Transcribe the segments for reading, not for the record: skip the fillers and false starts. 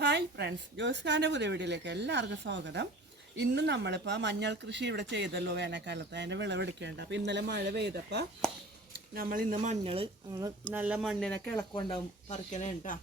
Hi friends, Jose ഖാൻ്റെ പുതിയ വീഡിയോയിലേക്ക് എല്ലാവർക്കും സ്വാഗതം. ഇന്ന് നമ്മളിപ്പോൾ മഞ്ഞൾ കൃഷി ഇവിടെ ചെയ്തല്ലോ വേനൽക്കാലത്ത്, അതിൻ്റെ വിളവെടുക്കേണ്ട. അപ്പോൾ ഇന്നലെ മഴ പെയ്തപ്പോൾ നമ്മൾ ഇന്ന് മഞ്ഞൾ നല്ല മണ്ണിനൊക്കെ ഇളക്കമുണ്ടാവും പറിക്കണേ കേട്ടോ.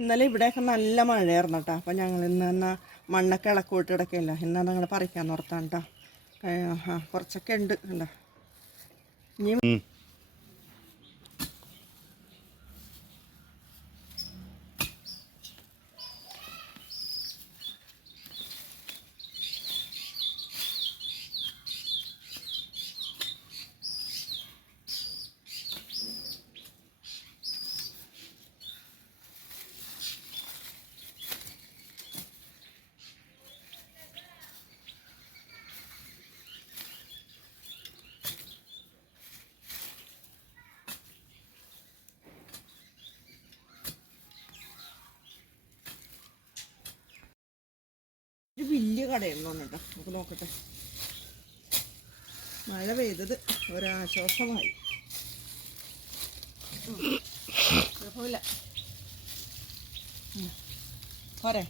ഇന്നലെ ഇവിടെയൊക്കെ നല്ല മഴയായിരുന്നു കേട്ടോ. അപ്പോൾ ഞങ്ങൾ ഇന്ന് മണ്ണൊക്കെ ഇളക്കോട്ട് കിടക്കില്ല, ഇന്നാ ഞങ്ങൾ പറിക്കാൻ ഓർത്താണ് കേട്ടോ. കുറച്ചൊക്കെ ഉണ്ട് കണ്ടോ. ഇനി ഒരു വലിയ കടയുണ്ടോ കേട്ടോ, നമുക്ക് നോക്കട്ടെ. മഴ പെയ്തത് ഒരാശ്വാസമായി. കുഴപ്പമില്ല, പോരെ.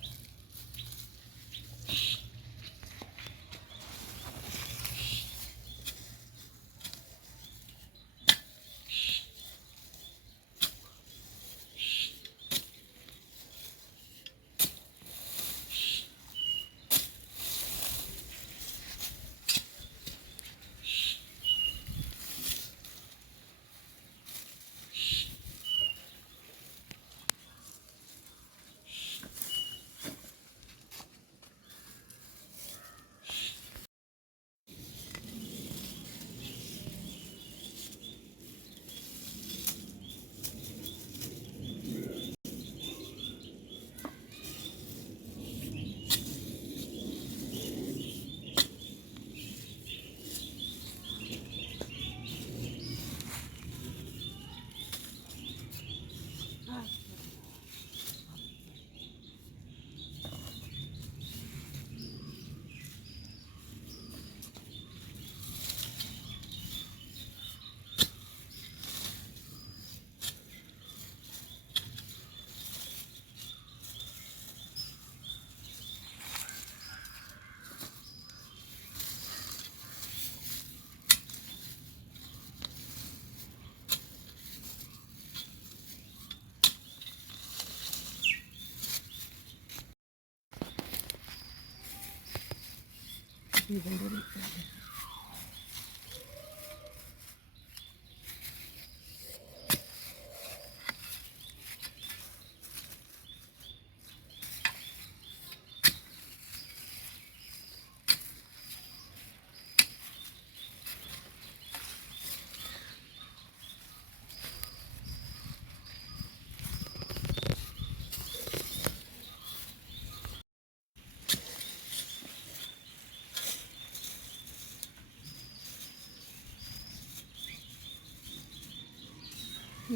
ഇതിൻ്റെ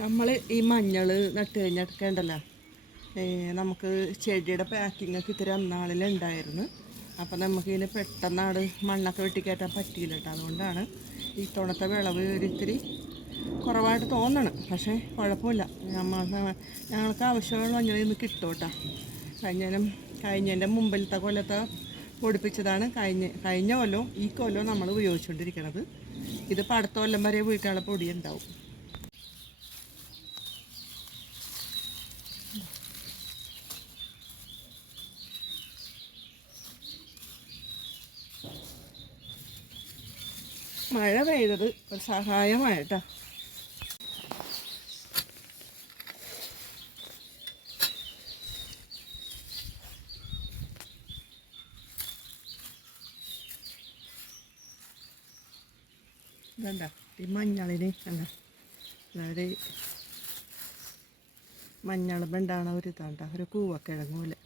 നമ്മൾ ഈ മഞ്ഞൾ നട്ട് കഴിഞ്ഞിട്ടൊക്കെ ഉണ്ടല്ലോ, നമുക്ക് ചെടിയുടെ പാക്കിങ്ങൊക്കെ ഇത്തിരി അന്നാളിലുണ്ടായിരുന്നു. അപ്പം നമുക്കിതിന് പെട്ടെന്നാണ് മണ്ണൊക്കെ വെട്ടിക്കയറ്റാൻ പറ്റിയില്ല കേട്ടോ. അതുകൊണ്ടാണ് ഈ തവണത്തെ വിളവ് ഒരിത്തിരി കുറവായിട്ട് തോന്നണം. പക്ഷേ കുഴപ്പമില്ല, ഞങ്ങൾക്ക് ആവശ്യമുള്ള മഞ്ഞൾ ഇന്ന് കിട്ടും കേട്ടോ. കഴിഞ്ഞതിൻ്റെ മുമ്പിലത്തെ കൊല്ലത്തെ പൊടിപ്പിച്ചതാണ് കഴിഞ്ഞ കൊല്ലവും ഈ കൊല്ലവും നമ്മൾ ഉപയോഗിച്ചുകൊണ്ടിരിക്കുന്നത്. ഇതിപ്പോൾ അടുത്ത കൊല്ലം വരെ വീട്ടിലുള്ള പൊടി ഉണ്ടാവും. മഴ പെയ്തത് ഒരു സഹായമായിട്ടാ. ഇതണ്ട ഈ മഞ്ഞളിന് കണ്ട ഒരു മഞ്ഞൾ ബണ്ടാണ് ഒരു ഇതാണ്ട ഒരു കൂവക്കിഴങ്ങ് പോലെ.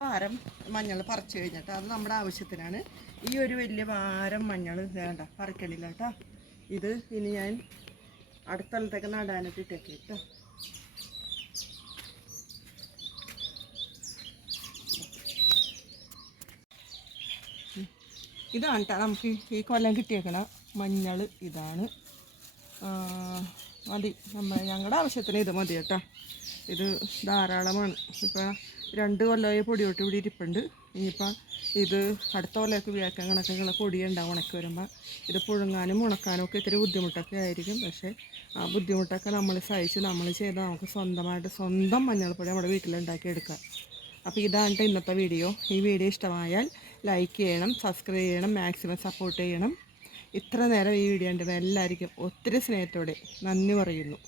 വാരം മഞ്ഞൾ പറിച്ചു കഴിഞ്ഞിട്ട് അത് നമ്മുടെ ആവശ്യത്തിനാണ്. ഈ ഒരു വലിയ വാരം മഞ്ഞൾ വേണ്ട പറിക്കണില്ല കേട്ടോ. ഇത് ഇനി ഞാൻ അടുത്ത സ്ഥലത്തേക്ക് നടാനായിട്ട് ഇട്ടേക്ക് കേട്ടോ. ഇതാണ് കേട്ടോ നമുക്ക് ഈ കൊല്ലം കിട്ടിയേക്കണ മഞ്ഞൾ. ഇതാണ് മതി, ഞങ്ങളുടെ ആവശ്യത്തിന് ഇത് മതി കേട്ടോ. ഇത് ധാരാളമാണ്. ഇപ്പം 2 കൊല്ലമായി പൊടിയോട്ട് ഇവിടെ ഇരിപ്പുണ്ട്. ഇനിയിപ്പോൾ ഇത് അടുത്ത കൊല്ലമൊക്കെ ഉപയോഗിക്കാൻ കണക്കുള്ള പൊടിയുണ്ടാവും ഉണക്കി വരുമ്പോൾ. ഇത് പുഴുങ്ങാനും ഉണക്കാനും ഒക്കെ ഇത്തിരി ബുദ്ധിമുട്ടൊക്കെ ആയിരിക്കും. പക്ഷേ ആ ബുദ്ധിമുട്ടൊക്കെ നമ്മൾ സഹിച്ച് നമ്മൾ ചെയ്താൽ നമുക്ക് സ്വന്തം മഞ്ഞൾപ്പൊടി നമ്മുടെ വീട്ടിലുണ്ടാക്കി എടുക്കാം. അപ്പോൾ ഇതാണ് ഇന്നത്തെ വീഡിയോ. ഈ വീഡിയോ ഇഷ്ടമായാൽ ലൈക്ക് ചെയ്യണം, സബ്സ്ക്രൈബ് ചെയ്യണം, മാക്സിമം സപ്പോർട്ട് ചെയ്യണം. ഇത്ര നേരം ഈ വീഡിയോ ഉണ്ടെന്ന് എല്ലാവർക്കും ഒത്തിരി സ്നേഹത്തോടെ നന്ദി പറയുന്നു.